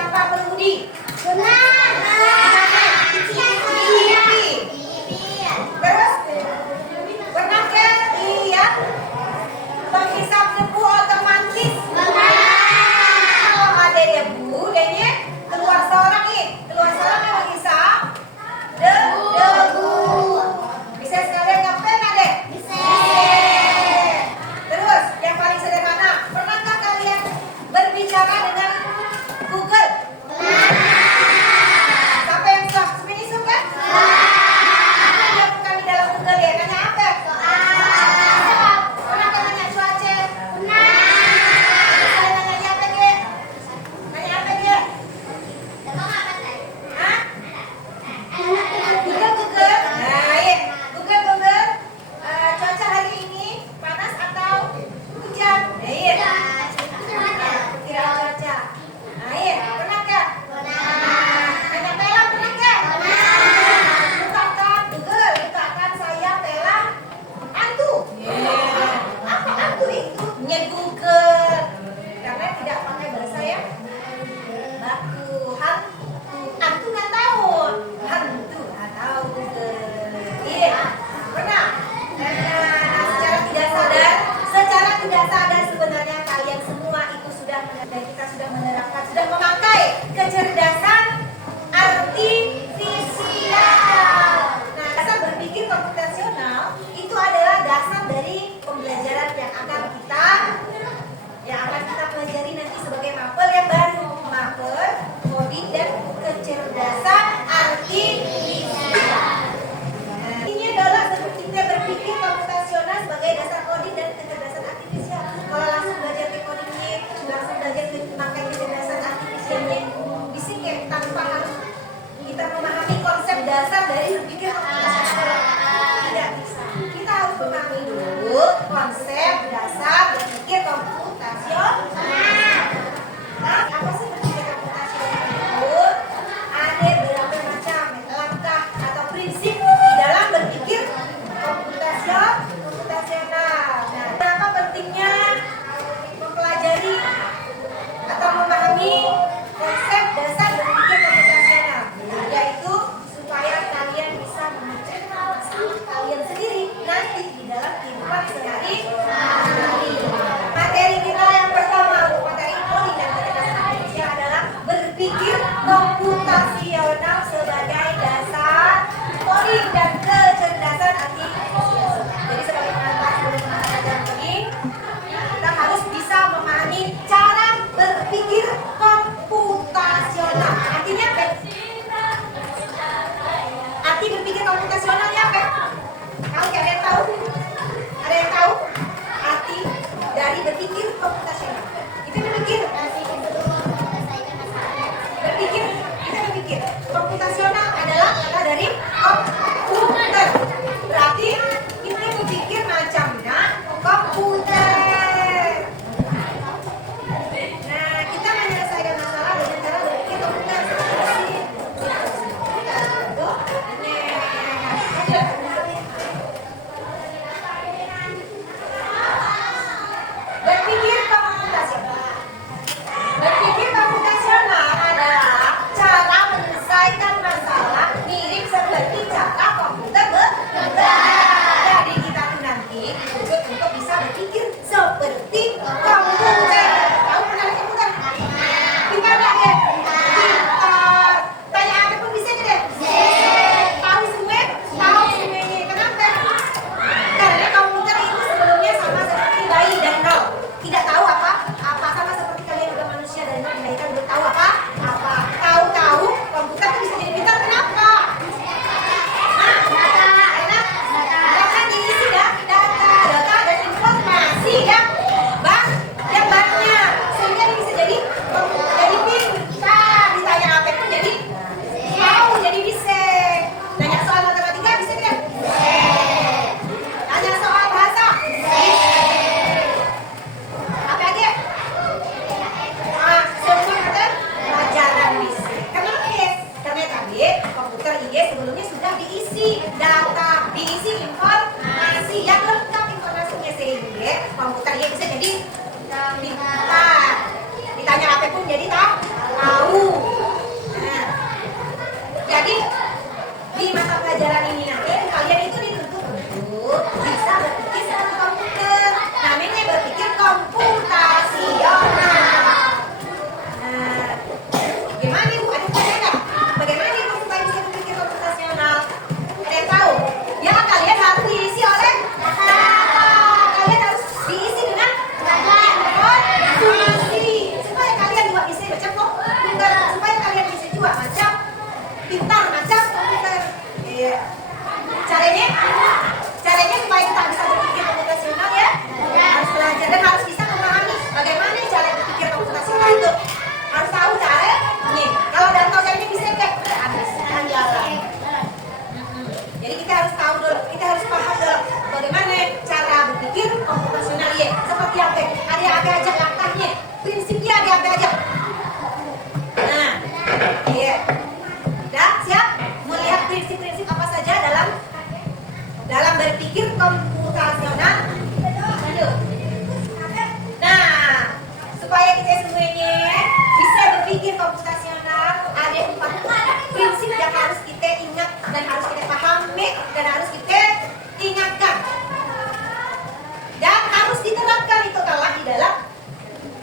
tanpa berhenti? Benar. Terus, pernahkah lihat penghisap debu otomatis? Kalau ada debu, dehnya keluar seorang nih. Keluar seorang yang menghisap debu. Bisa sekalian ngapain nggak deh? Bisa. Terus, yang paling sederhana, pernahkah kalian berbicara dengan Google? Siapa yang ini suka? Apa yang dilakukan di dalam Google ya? Nanya apa? Pernahkah nanya cuaca? Saya nanya apa Ge? Nanya apa Ge? Hah? Google. Nah, iya. Google. Cuaca hari ini panas atau hujan? Iya. Kira cuaca. Nah, iya. Pernahkah? Nanya pelang pernahkah? Bukakan Google, bukakan saya pelang hantu. Apa hantu itu? Google. Karena tidak pakai bahasa yang baku. Hantu nggak tahu. Hantu nggak tahu Google. Iya. Pernah? Nah, secara tidak sadar sebenarnya kalian semua itu sudah dan kita sudah menerapkan, sudah memakai kecerdasan artifisial. Nah, dasar berpikir komputasional itu adalah dasar dari pembelajaran yang akan kita pelajari nanti sebagai mapel yang baru, mapel coding dan kecerdasan artifisial. Nah, ini adalah kita berpikir komputasional sebagai dasar coding dan kecerdasan artifisial. Kalau langsung belajar ke codingnya, langsung belajar memakai kecerdasan artifisialnya, bisa tanpa harus kita memahami konsep dasar dari berpikir komputasional. Tidak bisa. Kita harus memahami dulu konsep dasar berpikir komputasional. Nah, apa sih berpikir komputasional itu? Ada beberapa macam langkah atau prinsip di dalam berpikir komputasional. Nah, kenapa pentingnya mempelajari atau memahami konsep dasar berpikir komputasional? Yaitu supaya kalian bisa memecahkan masalah kalian sendiri nanti di dalam kehidupan sehari-hari. Materi kita yang pertama, materi coding dan kecerdasan artifisial adalah berpikir komputasional sebagai dasar coding dan kecerdasan artifisial. Jadi sebagai pengantar sebelum belajar coding, kita harus bisa memahami cara berpikir komputasional. Artinya apa? Arti berpikir komputasionalnya apa? Kalau kalian tahu? Ada yang tahu? Arti dari berpikir komputasional. Kita berpikir komputasional adalah kata dari komputer. Berarti kita berpikir macamnya komputer. Nah, kita menyelesaikan masalah dengan cara berpikir komputer. Berpikir komputasional adalah cara menyelesaikan masalah mirip seperti cara Iya. Dah siap? Melihat prinsip-prinsip apa saja dalam berpikir komputasional. Nah, supaya kita semuanya bisa berpikir komputasional, ada 4 prinsip yang harus kita ingat dan harus kita pahami dan harus kita ingatkan dan harus diterapkan itu kalau di dalam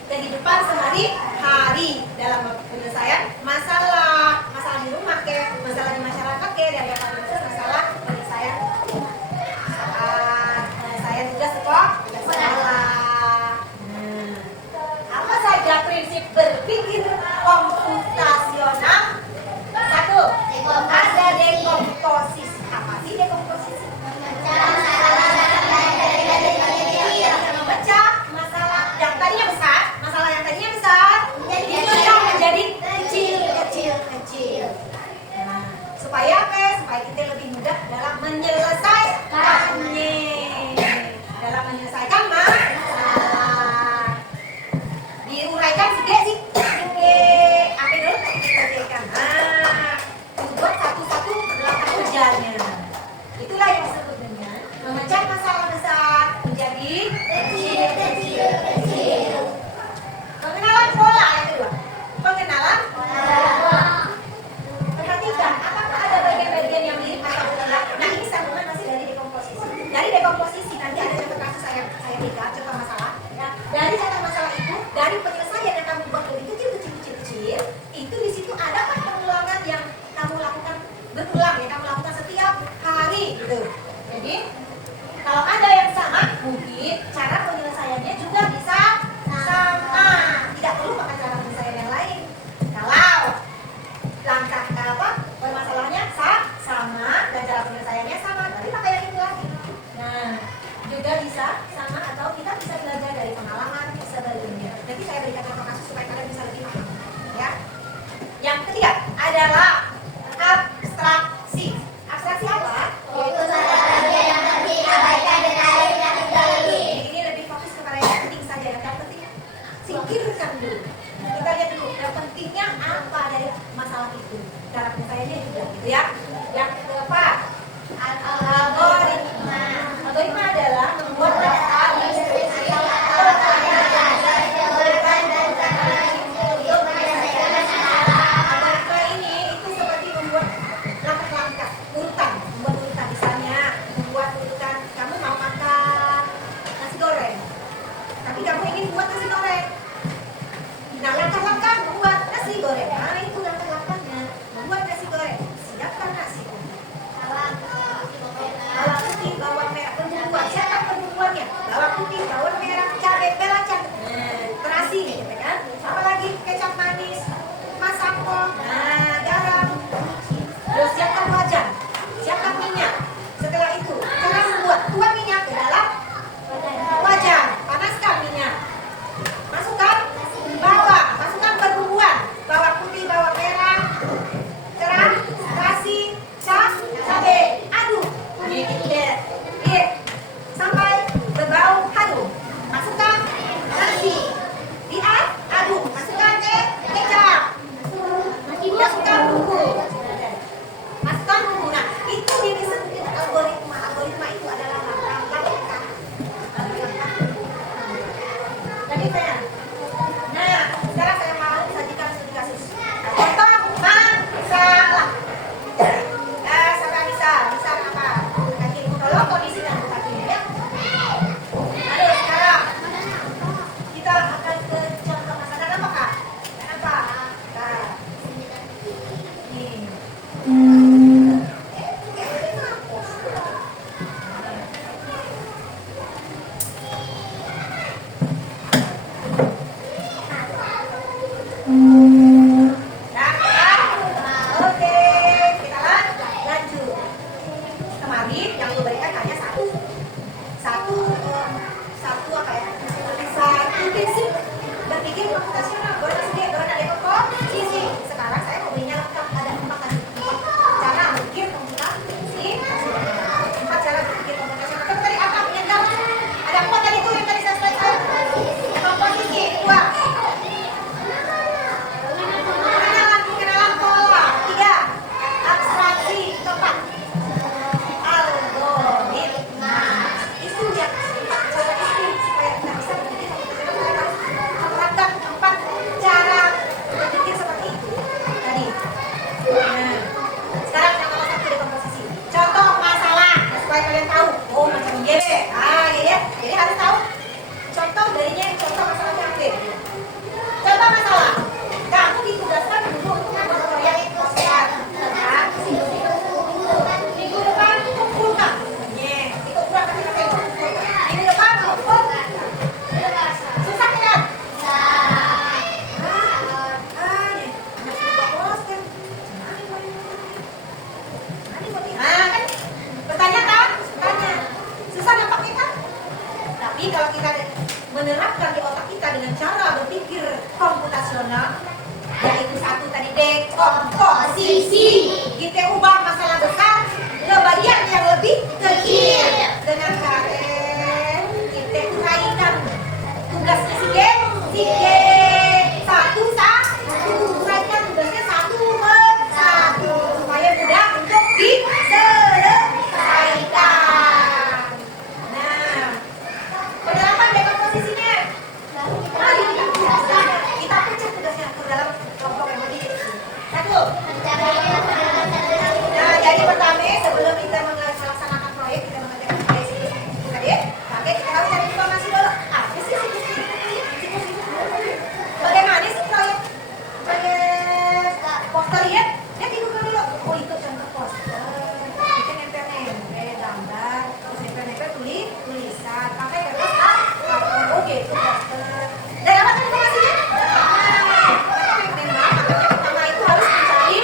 kehidupan sehari-hari dalam penyelesaian masalah di rumah masalah di masyarakat dan yang paling besar masalah penyelesaian tugas sekolah. Apa saja prinsip berpikir komputasional? 1. Ada dekomposisi. Apa sih dekomposisi? Memecah masalah yang tadinya besar, dipecah menjadi kecil. Nah, supaya apa? Supaya kita lebih mudah dalam menyelesaikannya. Dalam menyelesaikan masalah. Diuraikan sih. Apa dulu kita kerjakan? Buat satu-satu langkah kerjanya. Itulah yang disebut dengan memecah masalah besar menjadi kecil. Pengenalan pola yang kedua. Pengenalan pola. Perhatikan, apakah ada bagian-bagian yang mirip atau tidak? Nah, ini sambungan masih dari dekomposisi. Dari dekomposisi nanti ada contoh kasus saya berikan contoh masalah. Nah, dari contoh masalah itu, dari penyelesaian yang kamu buat lebih kecil, itu di situ ada pengulangan yang kamu lakukan berulang ya, kamu lakukan setiap hari gitu. Jadi kalau ada yang sama, mungkin cara penyelesaiannya juga bisa sama. Tidak perlu pakai cara penyelesaian yang lain. Kalau langkah permasalahannya sama dan cara penyelesaiannya sama, tapi pakai yang itu lagi. Nah, juga bisa sama atau kita bisa belajar dari pengalaman sebelumnya. Nanti saya berikan contoh kasus supaya kalian bisa lebih paham. Ya. Yang ketiga adalah abstraksi. Abstraksi apa? Yaitu cara yang penting abaikan dan lain yang terjadi. Ini lebih fokus kepada yang penting saja. Yang penting singkirkan dulu. Kita lihat dulu yang pentingnya apa dari masalah itu. Cara penyelesaiannya juga gitu ya. Yang keempat, algoritma. Algoritma adalah membuat data bawang putih, bawang merah, cabai, belacan, terasi nih, gitu kan? Apalagi kecap manis, masako, garam. Terus siapkan wajan, siapkan minyak. Setelah itu, cara membuat tuang minyak ke dalam wajan, panaskan minyak, masukkan bawang, masukkan perbumbuan, bawang putih, bawang merah, terasi, cabai, aduk, gitu deh. Sampai berbau harum. Masukkan nasi, diaduk, masukkan kecap, masukkan bumbu, Nah, itu yang disebut dengan algoritma. Algoritma itu adalah langkah-langkah. Jadi saya. Nah, sekarang saya mau sajikan studi kasus. Contoh masalah. Sampai misal apa? Kaki tolong kondisi dan kakinya ya. Lalu sekarang kita akan ke contoh masalah apa kak? Kenapa? Nah, nih. Oke, kita lanjut. Kemarin yang gue berikan hanya satu apa ya? Satu prinsip berpikir komputasional. Gue ada komposisi. Sekarang saya mau berinya lengkap, ada 4 cara komposisi. Kita ubah masalah besar ke bagian yang lebih kecil. Dengan cara kita uraikan tugasnya si G. Satu uraikan tugasnya satu persatu supaya mudah untuk diselesaikan. Nah, penerapan dekomposisinya. Mari kita pecah tugasnya ke dalam kelompok yang lebih kecil. Satu. Nah, jadi pertama sebelum kita melaksanakan proyek, kita mengerjakan proyek itu tadi. Oke, kita harus cari informasi dulu. Apa sih siklus hidup? Bagaimana sih proyek poster ya? Lihat itu dulu. Oh, itu contoh poster. Kita nempel gambar, terus nempel tulisan. Pakai kertas oke, itu poster. Dan apa informasinya? Nah, memang pertama itu harus mencari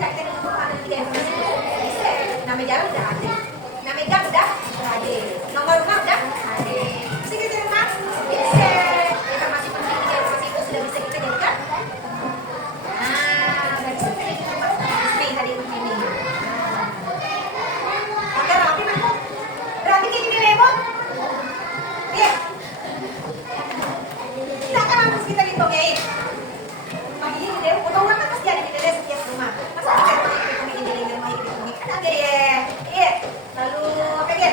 nggak kita dengan ada 3 informasi itu? Bisa. Nama jalan udah ada, nama gang udah ada, nomor rumah udah ada. Bisa kita terima? Bisa. Informasi penting 3 informasi itu sudah bisa kita jadikan. Nah, berarti kita jadi nih hari ini. Oke, rapi mana? Berarti kayak gini lemon. Iya. Kita akan harus kita hitungin. Maginya gede, potongan kan pasti ada di dada setiap rumah. Masa kita hitungin jadi lemon hitungin kan ada ya. Iya. Lalu apa lagi?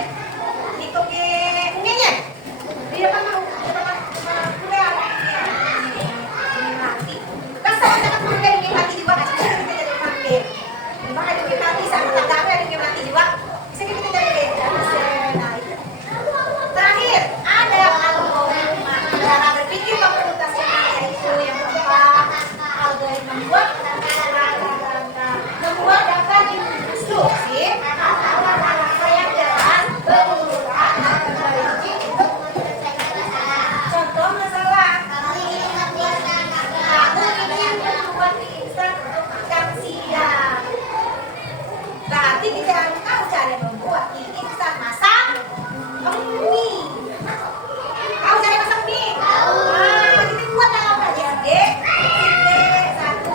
Hitungin ungenya. Di depan kuda ya. Ini mati. Kan sama dengan kuda ini mati juga kan kita jadi mati. Maka ini mati sama tangganya ini mati juga. Bisa kita jadi nah itu. Terakhir ada algoritma cara berpikir komputasional yaitu yang keempat algoritma membuat data instruksi yang jelas berurutan dan terperinci. Contoh masalah aku ingin membuat mie instan untuk makan siang. Berarti kita harus tahu cara membuat mie instan masak mie. Tahu cara masak mie? Tahu. Nah, kita buat dalam pelajaran D. D1.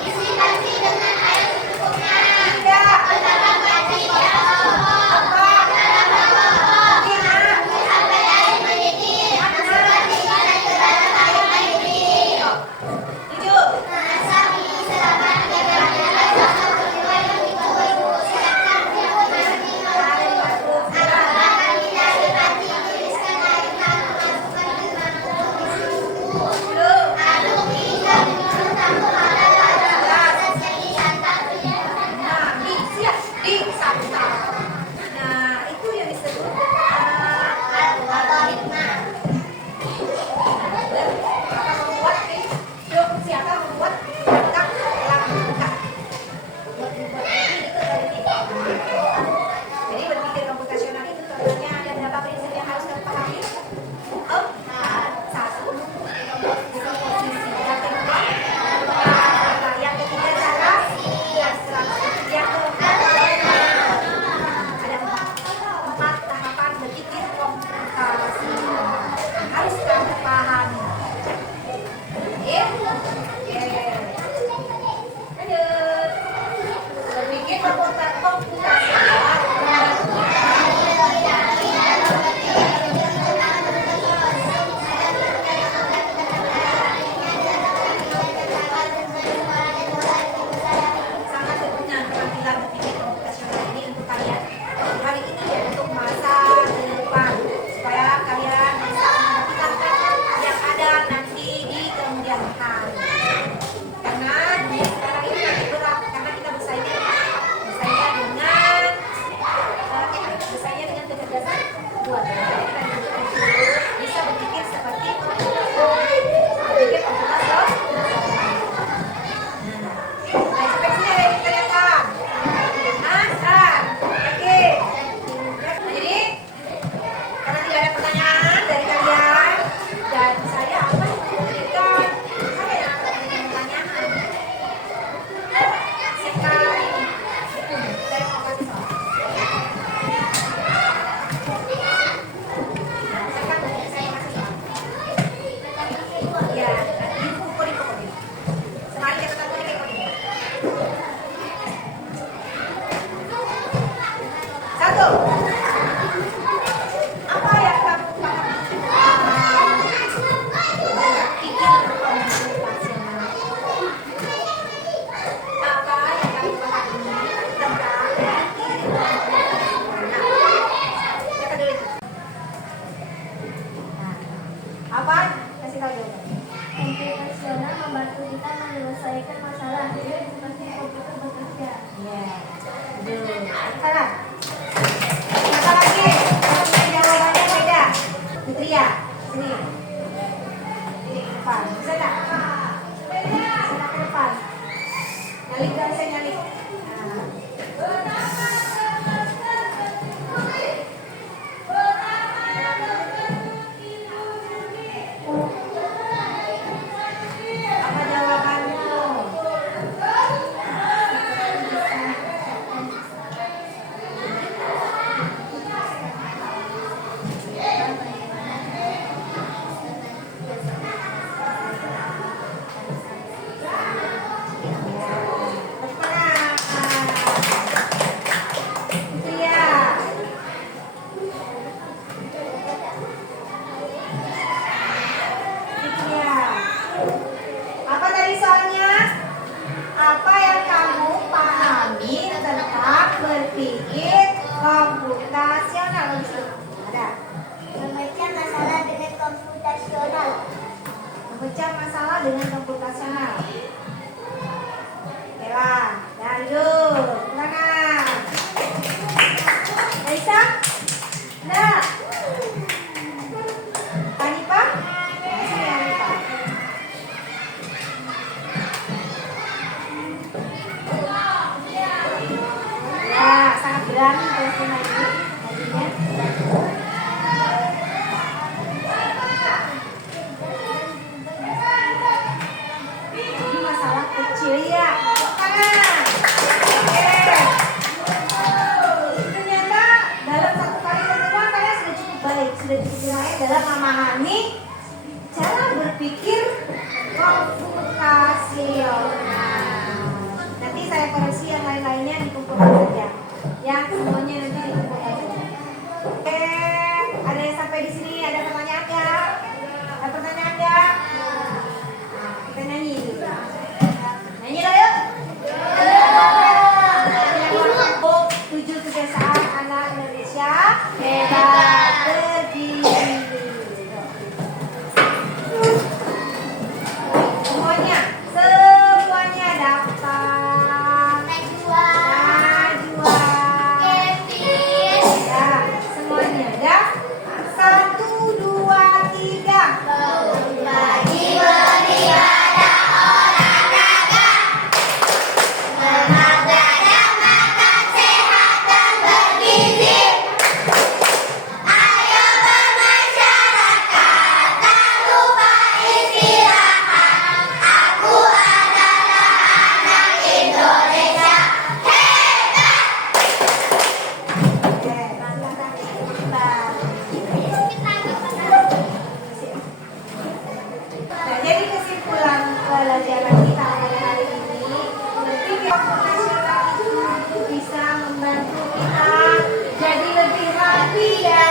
Isi nasi dengan air secukupnya. Tidak. Apa? Sampai air mendidih. Masukkan ikan ke dalam air mendidih. 7. Masak mie selama 3 menit. Nah, itu yang disebut algoritma. Siapa membuat perangkat langkah? Jadi berpikir komputasional itu contohnya ada berapa prinsip yang harus kita pahami? 1. Komposisi. Yang ketiga cara abstraksi. Yang keempat ada 4 tahapan berpikir komputasi harus kamu pahami. Lanjut. Berpikir komputasi. Sangat berguna keterampilan berpikir komputasional ini untuk kalian hari ini ya, untuk masa depan supaya kalian bisa mempertimbangkan yang ada nanti di kemudian hari. Karena dunia sekarang ini lagi berat karena kita bersaingnya dengan kecerdasan buatan. Kita bisa berpikir seperti berpikir komputasional. Nah, sampai sini ada yang ditanyakan. Oke. Jadi karena tidak ada pertanyaan dari kalian dan saya akan memberikan saya yang akan memberikan pertanyaan. Sekali saya mau kasih soal. Saya kasih soal. Ya, di buku di pokoknya. Sehari catatan kode kayak kode. 1. Apa yang kamu pahami? Berpikir komputasional. Apa yang kamu pahami tentang berpikir komputasional? Siapa dulu itu? Apa? Kasih tahu dulu. Komputasional membantu kita menyelesaikan masalah seperti komputer bekerja. Ya, betul. Salah. Masa lagi? Jawabannya beda. Fitria, sini. Sini ke depan. Bisa nggak? Sana ke depan. Nyalik kan saya nyalik. berpikir. Apa tadi soalnya? Apa yang kamu pahami tentang berpikir komputasional? Ada. Membaca masalah dengan komputasional. Memecah masalah dengan komputasional. Oke lah, dari dulu. Silakan. Raisa? Nah. Hanifah? Sini Hanifah. Ya, sangat berani kelas 5 ini. Tadinya. Ini masalah kecil ya. Tangan. Oke. Ternyata dalam satu kali pertemuan kalian sudah cukup baik, sudah cukup lumayan dalam memahami cara berpikir komputasional. Nanti saya koreksi yang lain-lainnya di komputer saja. Ya, semuanya nanti di komputer saja. Oke, ada yang sampai di sini? Ada pertanyaan nggak? Ada pertanyaan nggak? Nah, kita nyanyi dulu. Nyanyi lah yuk. Untuk 7 kebiasaan anak Indonesia hebat berdiri. Semuanya daftar. Najwa. Ya, semuanya ya. 1, 2, 3. Berbagi beribadah olahraga. Semangat belajar makan sehat dan bergizi. Ayo bermasyarakat, tak lupa istirahat. Aku adalah anak Indonesia hebat. Oke, silakan daftar. Nah, jadi kesimpulan pelajaran kita pada hari ini, berpikir komputasional itu bisa membantu kita jadi lebih rapi dan